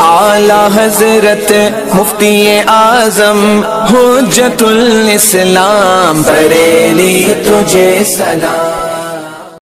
اعلی حضرت مفتی اعظم حجت الاسلام بریلی تجھے سلام۔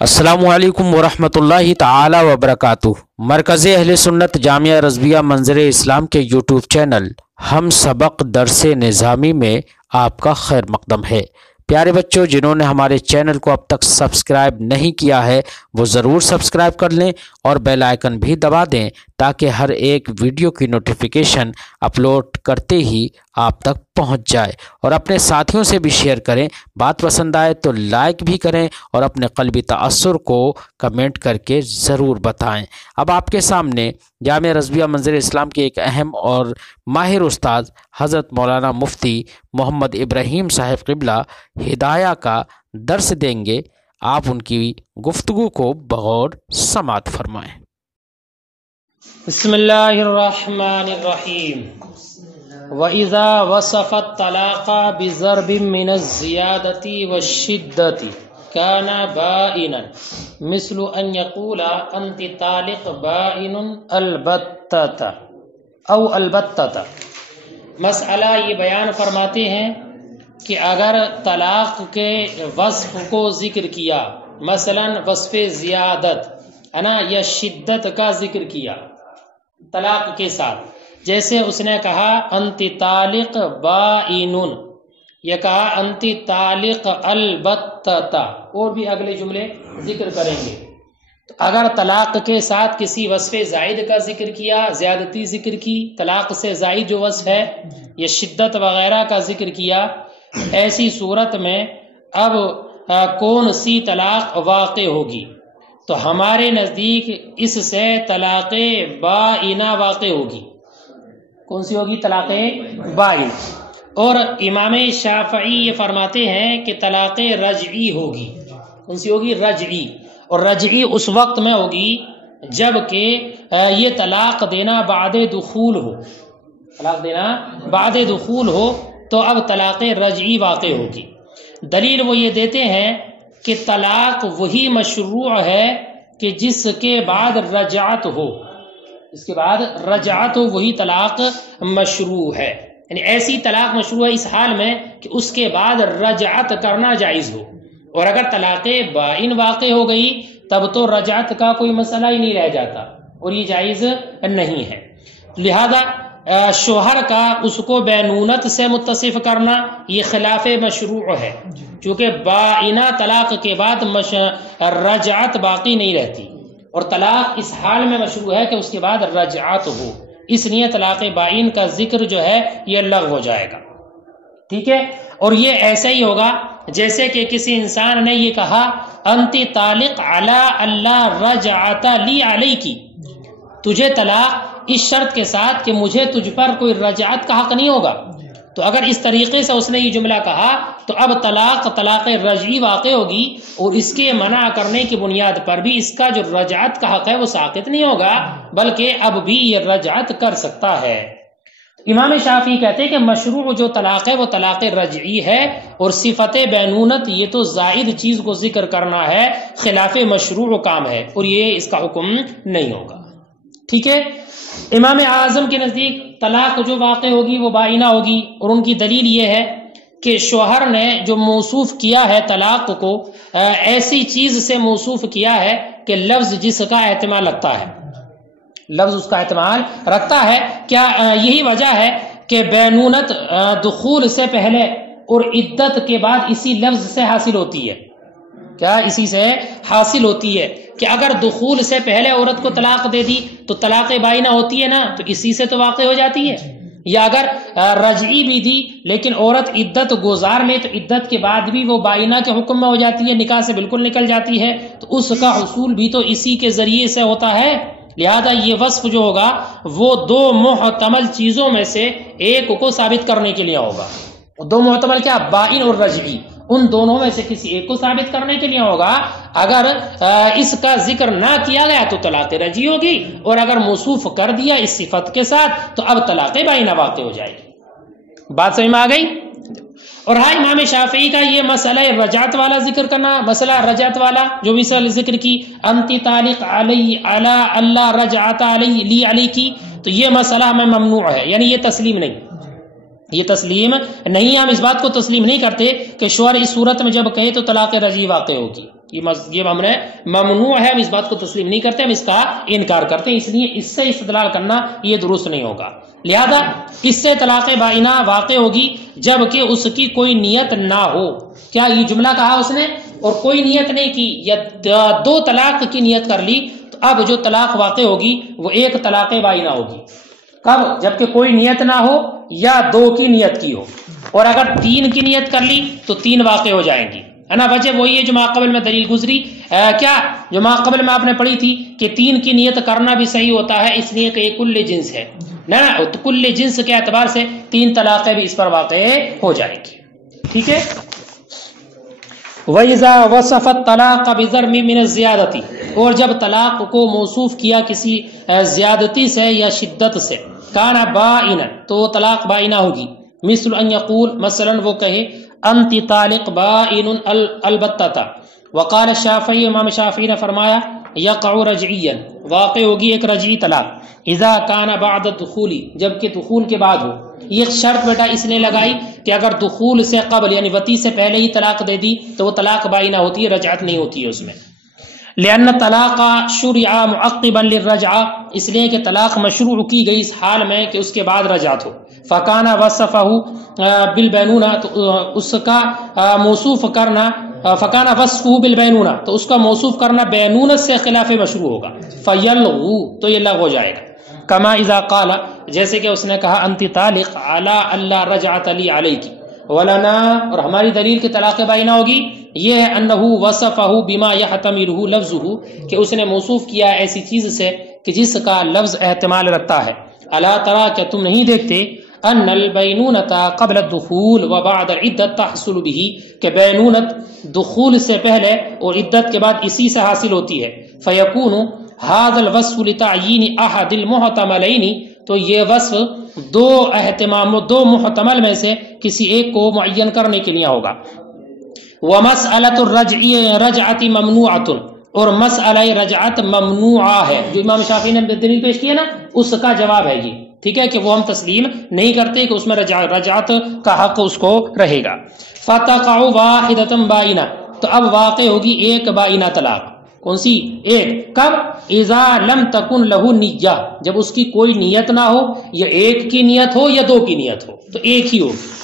السلام علیکم ورحمۃ اللہ تعالی وبرکاتہ۔ مرکز اہل سنت جامعہ رضویہ منظر اسلام کے یوٹیوب چینل ہم سبق درس نظامی میں آپ کا خیر مقدم ہے۔ پیارے بچوں، جنہوں نے ہمارے چینل کو اب تک سبسکرائب نہیں کیا ہے وہ ضرور سبسکرائب کر لیں اور بیل آئیکن بھی دبا دیں تاکہ ہر ایک ویڈیو کی نوٹیفیکیشن اپلوڈ کرتے ہی آپ تک پہنچ جائے، اور اپنے ساتھیوں سے بھی شیئر کریں۔ بات پسند آئے تو لائک بھی کریں اور اپنے قلبی تأثر کو کمنٹ کر کے ضرور بتائیں۔ اب آپ کے سامنے جامعہ رضویہ منظر اسلام کے ایک اہم اور ماہر استاد حضرت مولانا مفتی محمد ابراہیم صاحب قبلہ ہدایہ کا درس دیں گے۔ آپ ان کی گفتگو کو بغور سماعت فرمائیں۔ بسم اللہ الرحمن الرحیم۔ وَإِذَا وَصَفَ الطَّلَاقَ بِضَرْبٍ مِّنَ الزِّيَادَةِ وَالشِّدَّةِ كَانَ بَائِنًا مِثْلُ أَن يَقُولَ أَنْتِ طَالِقٌ بَائِنٌ الْبَتَّةَ أو الْبَتَّةَ۔ مسئلہ یہ بیان فرماتے ہیں کہ اگر طلاق کے وصف کو ذکر کیا، مثلا وصف زیادت یا شدت کا ذکر کیا طلاق کے ساتھ، جیسے اس نے کہا انت طالق بائنن، یہ کہا انت طالق البتہ، اور بھی اگلے جملے ذکر کریں گے۔ تو اگر طلاق کے ساتھ کسی وصف زائد کا ذکر کیا، زیادتی ذکر کی، طلاق سے زائد جو وصف ہے یا شدت وغیرہ کا ذکر کیا، ایسی صورت میں اب کون سی طلاق واقع ہوگی؟ تو ہمارے نزدیک اس سے طلاق بائنہ واقع ہوگی۔ کون سی ہوگی؟ طلاق بائن۔ اور امام شافعی یہ فرماتے ہیں کہ طلاق رجعی ہوگی۔ کون سی ہوگی؟ رجعی۔ اور رجعی اس وقت میں ہوگی جب کہ یہ طلاق دینا بعد دخول ہو، طلاق دینا بعد دخول ہو تو اب طلاق رجعی واقع ہوگی۔ دلیل وہ یہ دیتے ہیں کہ طلاق وہی مشروع ہے کہ جس کے بعد رجعت ہو، اس کے بعد رجعت ہو، وہی طلاق مشروع ہے۔ یعنی ایسی طلاق مشروع ہے اس حال میں کہ اس کے بعد رجعت کرنا جائز ہو، اور اگر طلاق بائن واقع ہو گئی تب تو رجعت کا کوئی مسئلہ ہی نہیں رہ جاتا اور یہ جائز نہیں ہے۔ لہذا شوہر کا اس کو بینونت سے متصف کرنا یہ خلاف مشروع ہے، چونکہ بائنہ طلاق کے بعد رجعت باقی نہیں رہتی، اور طلاق اس حال میں مشروع ہے کہ اس کے بعد رجعت ہو، اس لیے طلاق بائن کا ذکر جو ہے یہ لغو ہو جائے گا۔ ٹھیک ہے؟ اور یہ ایسے ہی ہوگا جیسے کہ کسی انسان نے یہ کہا انت طالق علی اللہ رجعت لی علیکی، تجھے طلاق اس شرط کے ساتھ کہ مجھے تجھ پر کوئی رجعت کا حق نہیں ہوگا۔ تو اگر اس طریقے سے اس نے یہ جملہ کہا تو اب طلاق رجعی واقع ہوگی، اور اس کے منع کرنے کی بنیاد پر بھی اس کا جو رجعت کا حق ہے وہ ساقط نہیں ہوگا، بلکہ اب بھی یہ رجعت کر سکتا ہے۔ امام شافعی کہتے ہیں کہ مشروع جو طلاق ہے وہ طلاق رجعی ہے، اور صفت بینونت یہ تو زائد چیز کو ذکر کرنا ہے، خلاف مشروع کام ہے، اور یہ اس کا حکم نہیں ہوگا۔ ٹھیک ہے؟ امام اعظم کے نزدیک طلاق جو واقع ہوگی وہ بائنہ ہوگی، اور ان کی دلیل یہ ہے کہ شوہر نے جو موصوف کیا ہے طلاق کو ایسی چیز سے موصوف کیا ہے کہ لفظ جس کا احتمال رکھتا ہے، لفظ اس کا احتمال رکھتا ہے۔ کیا یہی وجہ ہے کہ بینونت دخول سے پہلے اور عدت کے بعد اسی لفظ سے حاصل ہوتی ہے؟ کیا اسی سے حاصل ہوتی ہے کہ اگر دخول سے پہلے عورت کو طلاق دے دی تو طلاق بائنہ ہوتی ہے نا، تو اسی سے تو واقع ہو جاتی ہے۔ یا اگر رجعی بھی دی لیکن عورت عدت گزار میں تو عدت کے بعد بھی وہ بائنہ کے حکم میں ہو جاتی ہے، نکاح سے بالکل نکل جاتی ہے، تو اس کا حصول بھی تو اسی کے ذریعے سے ہوتا ہے۔ لہذا یہ وصف جو ہوگا وہ دو محتمل چیزوں میں سے ایک کو ثابت کرنے کے لیے ہوگا۔ دو محتمل کیا؟ بائن اور رجعی، ان دونوں میں سے کسی ایک کو ثابت کرنے کے لیے ہوگا۔ اگر اس کا ذکر نہ کیا گیا تو طلاق رجعی ہوگی، اور اگر موصوف کر دیا اس صفت کے ساتھ تو اب طلاق بائنہ واقع ہو جائے گی۔ بات سمجھ میں آ گئی؟ اور ہاں امام شافعی کا یہ مسئلہ رجعت والا ذکر کرنا، مسئلہ رجعت والا جو بھی ذکر کی انتی طالق علی علی اللہ رجعت علی لی علی کی، تو یہ مسئلہ ہمیں ممنوع ہے، یعنی یہ تسلیم نہیں، یہ تسلیم نہیں، ہم اس بات کو تسلیم نہیں کرتے کہ شوہر اس صورت میں جب کہے تو طلاق رجعی واقع ہوگی، یہ ہم نے ممنوع ہے، ہم اس بات کو تسلیم نہیں کرتے، ہم اس کا انکار کرتے ہیں، اس لیے اس سے استدلال کرنا یہ درست نہیں ہوگا۔ لہذا اس سے طلاق بائنہ واقع ہوگی جبکہ اس کی کوئی نیت نہ ہو۔ کیا یہ جملہ کہا اس نے اور کوئی نیت نہیں کی، یا دو طلاق کی نیت کر لی، تو اب جو طلاق واقع ہوگی وہ ایک طلاق بائنہ ہوگی۔ کب؟ جبکہ کوئی نیت نہ ہو یا دو کی نیت کی ہو، اور اگر تین کی نیت کر لی تو تین واقع ہو جائیں گی، ہے نا۔ وجہ وہی ہے جو ماقبل میں دلیل گزری، کیا جو ماقبل میں آپ نے پڑھی تھی کہ تین کی نیت کرنا بھی صحیح ہوتا ہے، اس لیے کہ یہ کل جنس ہے نا، تو کل جنس کے اعتبار سے تین طلاقیں بھی اس پر واقع ہو جائیں گی، ٹھیک ہے۔ وَإِذَا وَصَفَ الطَّلَاقَ بِضَرْبٍ مِّنَ الزِّيَادَةِ، اور جب طلاق کو موصوف کیا کسی زیادتی سے یا شدت سے، کانا بائنا، تو وہ طلاق بائنہ ہوگی، مثل ان یقول، مثلا وہ کہے انتی طالق بائن البتہ، وقال الشافعی، امام شافعی نے فرمایا یقع رجعیا، واقع ہوگی ایک رجعی طلاق، اذا کان بعد الدخول، جبکہ دخول کے بعد ہو۔ یہ شرط بیٹا اس نے لگائی کہ اگر دخول سے قبل یعنی وطی سے پہلے ہی طلاق دے دی تو وہ طلاق بائنہ ہوتی ہے، رجعت نہیں ہوتی ہے اس میں۔ لأن الطلاق شرع معقبا للرجعہ، اس لیے کہ طلاق مشروع کی گئی اس حال میں کہ اس کے بعد رجعت ہو۔ فکان وصفہ بالبینونہ، تو اس کا موصوف کرنا، فکان وصفہ بالبینونہ، تو اس کا موصوف کرنا بینونت سے خلاف مشروع ہوگا، فیلغو، تو یہ لغو ہو جائے گا۔ کما اذا قال، جیسے کہ اس نے کہا انتی طالق علی اللہ رجعت لی علیک، ولنا، اور ہماری دلیل کی طلاق بائنہ ہوگی یہ ہے انہ وصفہ بما یحتملہ لفظہ، کہ اس نے موصوف کیا ایسی چیز سے کہ جس کا لفظ احتمال رکھتا ہے۔ الا ترى، کہ تم نہیں دیکھتے، ان البینونۃ قبل الدخول وبعد عدت تحصل به، کہ بینونت دخول سے پہلے اور عدت کے بعد اسی سے حاصل ہوتی ہے۔ فیکون هذا الوصف لتعیین احد المحتملین، تو یہ وصف دو محتمل میں سے کسی ایک کو معین کرنے کے لیے ہوگا۔ ومسألۃ الرجعۃ ممنوعۃ، اور مسئلہ رجعت ممنوعہ ہے، جو امام شافعی نے دلیل پیش کی ہے نا، اس کا جواب ہے یہ، ٹھیک ہے، کہ وہ ہم تسلیم نہیں کرتے کہ اس میں رجعت کا حق اس کو رہے گا۔ فتقع واحدۃ بائنہ، تو اب واقع ہوگی ایک بائنہ طلاق، کون سی؟ ایک، کب؟ اذا لم تکن لہ نیہ، جب اس کی کوئی نیت نہ ہو، یا ایک کی نیت ہو یا دو کی نیت ہو، تو ایک ہی ہوگی۔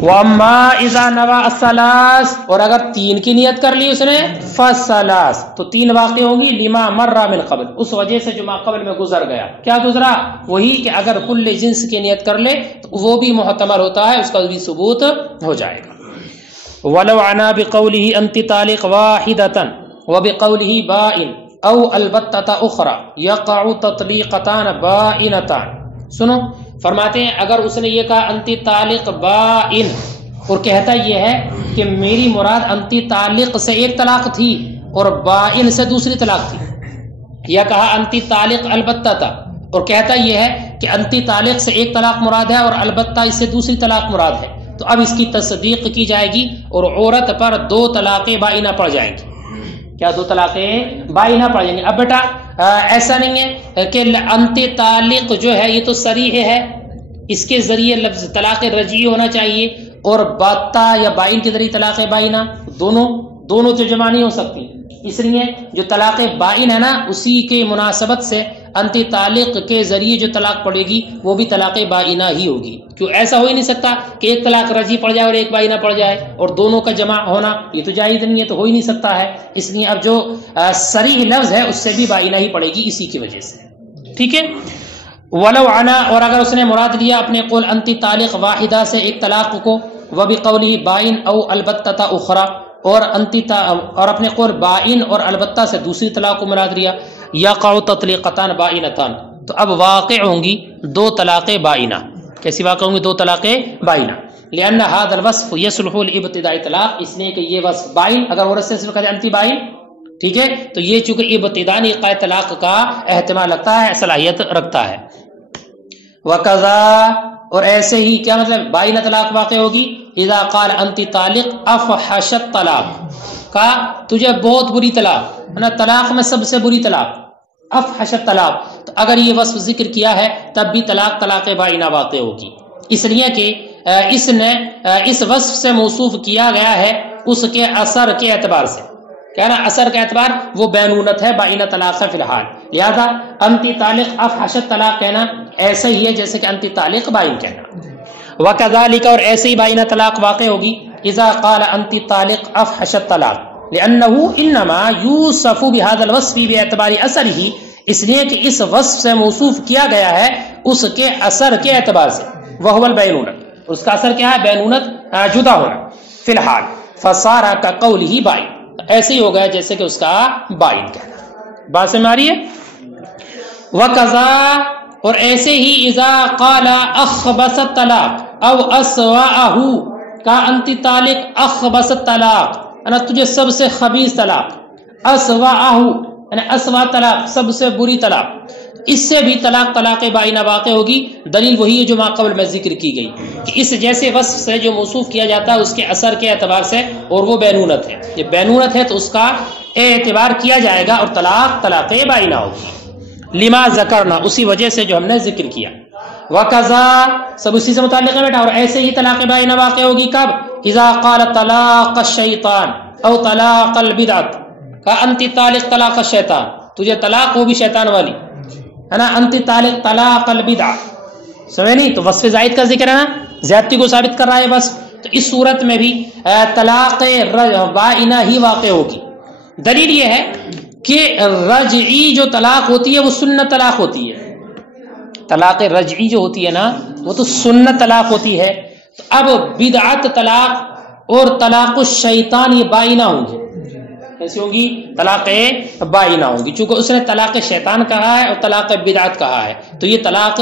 واما اذا نوى الثلاث، اور اگر تین کی نیت کر لی اس نے، فالثلاث، تو تین واقع ہوگی، لما مر من قبل، اس وجہ سے جو ما قبل میں گزر گیا۔ کیا گزرا؟ وہی کہ اگر کل جنس کی نیت کر لے تو وہ بھی محتمل ہوتا ہے، اس کا بھی ثبوت ہو جائے گا۔ ولو عنا بقوله انت طالق واحدۃ وبقوله بائن او البتۃ اخرى یقع تطلیقتان بائنتان، سنو، فرماتے ہیں اگر اس نے یہ کہا انتی طالق بائن، اور کہتا یہ ہے کہ میری مراد انتی طالق سے ایک طلاق تھی اور بائن سے دوسری طلاق تھی، یا کہا انتی طالق البتہ، اور کہتا یہ ہے کہ انتی طالق سے ایک طلاق مراد ہے اور البتہ اس سے دوسری طلاق مراد ہے، تو اب اس کی تصدیق کی جائے گی اور عورت پر دو طلاقیں بائنہ پڑ جائیں گی۔ کیا؟ دو طلاقیں بائنہ پڑ جائیں گی۔ اب بیٹا ایسا نہیں ہے کہ انتی طالق جو ہے یہ تو صریح ہے، اس کے ذریعے لفظ طلاق رجعی ہونا چاہیے، اور باتہ یا بائن کے ذریعے طلاق بائنہ، دونوں تو جمع نہیں ہو سکتی، اس لیے جو طلاق بائن ہے نا اسی کے مناسبت سے انتی طالق کے ذریعے جو طلاق پڑے گی وہ بھی طلاق بائنہ ہی ہوگی، کیوں ایسا ہو ہی نہیں سکتا کہ ایک طلاق رجعی پڑ جائے اور ایک بائنہ پڑ جائے اور دونوں کا جمع ہونا، یہ تو جائز نہیں ہے، تو ہو ہی نہیں سکتا ہے، اس لیے اب جو صریح لفظ ہے اس سے بھی بائنہ ہی پڑے گی اسی کی وجہ سے، ٹھیک ہے۔ ولو عنا، اور اگر اس نے مراد لیا اپنے قول انتی طالق واحدہ سے ایک طلاق کو، وبقوله بائن او البتۃ اخرى، اور اپنے قول بائن اور البتہ سے دوسری طلاق کو مراد لیا، یقع تطلیقتان بائنتان، تو اب واقع ہوں گی دو طلاقیں بائنہ۔ کیسی واقع ہوں گی؟ دو طلاقیں بائنہ۔ لأن هذا الوصف يصلح لابتداء طلاق، اس نے کہ یہ وصف بائن اگر عورت سے صرف کہتے انتی بائن، ٹھیک ہے، تو یہ چونکہ ابتدائی ایقاع طلاق کا احتمال رکھتا ہے، صلاحیت رکھتا ہے۔ وقضا، اور ایسے ہی کیا مطلب بائینہ طلاق واقع ہوگی اذا قال انت طالق افحشت طلاق، کا تجھے بہت بری طلاق ہے نا، طلاق میں سب سے بری طلاق افحشت طلاق، تو اگر یہ وصف ذکر کیا ہے تب بھی طلاق بائینہ واقع ہوگی، اس لیے کہ اس نے اس وصف سے موصوف کیا گیا ہے اس کے اثر کے اعتبار سے، کیا نا اثر کا اعتبار وہ بینونت ہے، بائینہ طلاق ہے فی الحال، لہذا انتی طالق افحشت طلاق کہنا ایسے ہی ہے جیسے کہ انتی طالق بائن کہنا۔ وکذالک، اور ایسے ہی بائینہ طلاق واقع ہوگی اذا قال انتی طالق افحشت طلاق لانه انما یوصف بهذا الوصف باعتبار اثره، اس لیے کہ اس وصف سے موصوف کیا گیا ہے اس کے اثر کے اعتبار سے، وهو البینونت، اس کا اثر کیا ہے؟ بینونت، جدا ہونا فی الحال، فصار کقوله بائن، ایسے ہی ہو گیا جیسے کہ اس کا بائن کہنا۔ بات سمجھ آ رہی ہے؟ وقضا، اور ایسے ہی اذا قال اخبث الطلاق او اسواءه، کا انتی طالق اخبث الطلاق، یعنی تجھے سب سے خبیث طلاق، اسواءه یعنی اسوا طلاق سب سے بری طلاق، اس سے بھی طلاق بائنہ واقع ہوگی۔ دلیل وہی ہے جو ما قبل میں ذکر کی گئی کہ اس جیسے وصف سے جو موصوف کیا جاتا ہے اس کے اثر کے اعتبار سے، اور وہ بینونت ہے، یہ بینونت ہے تو اس کا اعتبار کیا جائے گا اور طلاق بائنہ ہوگی، لما ذکرنا، اسی وجہ سے جو ہم نے ذکر کیا۔ وقضا، سب اسی سے متعلق ہے بیٹا، اور ایسے ہی طلاق بائنہ واقع ہوگی کب؟ اذا قال طلاق الشیطان او طلاق البدعت، کا انتی طالق طلاق الشیطان، تجھے طلاق وہ بھی شیطان والی ہے نا، انتی طالق طلاق البدع، سمجھے نہیں؟ تو وصف زائد کا ذکر ہے نا، زیادتی کو ثابت کر رہا ہے وصف، تو اس صورت میں بھی طلاق بائنہ ہی واقع ہوگی۔ دلیل یہ ہے کہ رجعی جو طلاق ہوتی ہے وہ سنت طلاق ہوتی ہے، طلاق رجعی جو ہوتی ہے نا وہ تو سنت طلاق ہوتی ہے، تو اب بدعت طلاق اور طلاق الشیطان یہ بائنہ ہوں گی، کیسی ہوں گی؟ طلاق بائنہ ہوں گی، چونکہ اس نے طلاق شیطان کہا ہے اور طلاق بدعت کہا ہے، تو یہ طلاق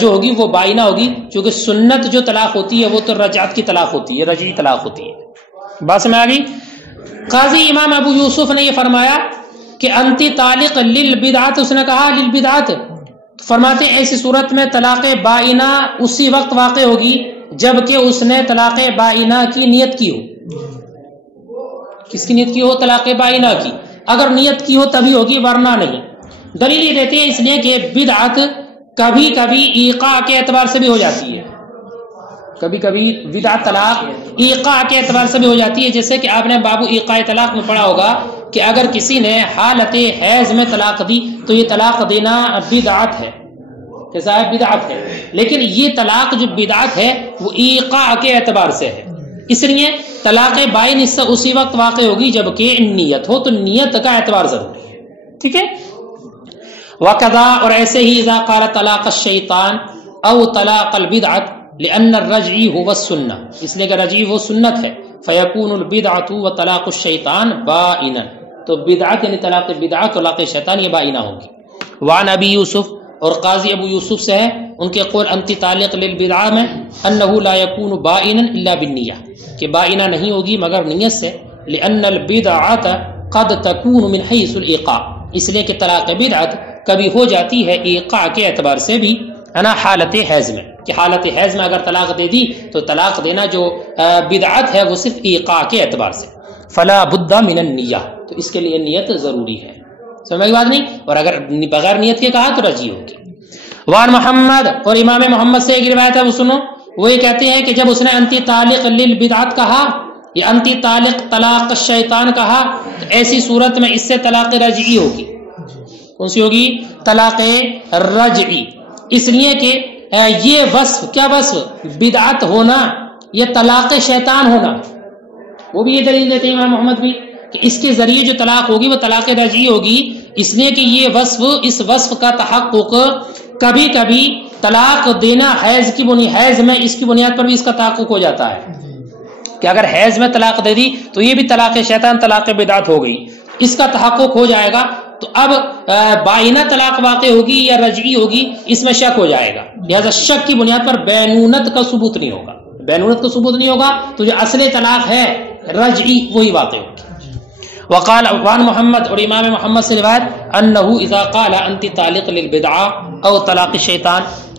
جو ہوگی وہ بائنہ ہوگی، چونکہ سنت جو طلاق ہوتی ہے وہ تو رجعت کی طلاق ہوتی ہے، رجعی طلاق ہوتی ہے۔ بات سمجھ آ گئی؟ قاضی امام ابو یوسف نے یہ فرمایا کہ انتی طالق للبدعت، اس نے کہا للبدعت، فرماتے ایسی صورت میں طلاق بائنہ اسی وقت واقع ہوگی جبکہ اس نے طلاق بائنہ کی نیت کی ہو۔ کس کی نیت کی ہو؟ طلاق بائنہ کی، اگر نیت کی ہو تبھی ہوگی ورنہ نہیں۔ دلیل یہ دیتے ہیں اس لیے کہ بدعت کبھی کبھی ایقاع کے اعتبار سے بھی ہو جاتی ہے، کبھی کبھی بدعت طلاق ایقاع کے اعتبار سے بھی ہو جاتی ہے، جیسے کہ آپ نے بابو ایقاع طلاق میں پڑھا ہوگا کہ اگر کسی نے حالت حیض میں طلاق دی تو یہ طلاق دینا بدعت ہے، کیسا ہے؟ بدعت ہے، لیکن یہ طلاق جو بدعت ہے وہ ایقاع کے اعتبار سے ہے، اس لیے طلاق بائن اس سے اسی وقت واقع ہوگی جبکہ نیت ہو، تو نیت کا اعتبار ضروری ہے، ٹھیک ہے؟ وقضا، اور ایسے ہی اذا قال طلاق الشیطان او طلاق البدعت لان الرجعی هو السنہ، اس لیے کہ رجعی وہ سنت ہے، فیکون البدعت وطلاق الشیطان بائنا، تو بدعت یعنی طلاق بدعت طلاق شیطان یہ بائنہ ہوگی۔ وعن ابی یوسف، اور قاضی ابو یوسف سے ہے ان کے قول انتی طالق للبدعہ میں انه لا يكون بائنا الا بالنیہ، کہ بائنہ نہیں ہوگی مگر نیت سے، لان البدعۃ قد تكون من حیث الایقاع، اس لیے کہ طلاق بدعت کبھی ہو جاتی ہے ایقاع کے اعتبار سے بھی، ہے نا، حالت حیض میں، کہ حالت حیض میں اگر طلاق دے دی تو طلاق دینا جو بدعت ہے وہ صرف ایقاع کے اعتبار سے، فلا بد من النیہ، تو اس کے لیے نیت ضروری ہے، سمجھ بات نہیں؟ اور اگر بغیر نیت کے کہا تو رجعی ہوگی۔ وان محمد، اور امام محمد سے ایک روایت ہے وہ سنو، وہ یہ کہتے ہیں کہ جب اس نے انتی طالق للبدعت کہا یا انتی طالق طلاق الشیطان کہا تو ایسی صورت میں اس سے طلاق رجعی ہوگی۔ کون سی ہوگی؟ طلاق رجعی، اس لیے کہ یہ وصف، کیا وصف؟ بدعت ہونا، یہ طلاق شیطان ہونا، وہ بھی یہ دلیل دیتے ہیں امام محمد بھی کہ اس کے ذریعے جو طلاق ہوگی وہ طلاق رجعی ہوگی، اس لیے کہ یہ وصف، اس وصف کا تحقق کبھی کبھی طلاق دینا حیض کی حیض میں اس کی بنیاد پر بھی اس کا تحقق ہو جاتا ہے کہ اگر حیض میں طلاق دے دی تو یہ بھی طلاق شیطان، طلاق بدعت ہو گئی، اس کا تحقق ہو جائے گا، تو اب بائنہ طلاق واقع ہوگی یا رجعی ہوگی اس میں شک ہو جائے گا، لہذا شک کی بنیاد پر بینونت کا ثبوت نہیں ہوگا، بینونت کا ثبوت نہیں ہوگا تو جو اصل طلاق ہے رجعی وہی واقع ہوگی۔ وقال وان محمد، اور امام محمد سے روایت انه اذا قال انت طالق للبدعہ او طلاق الشیطان،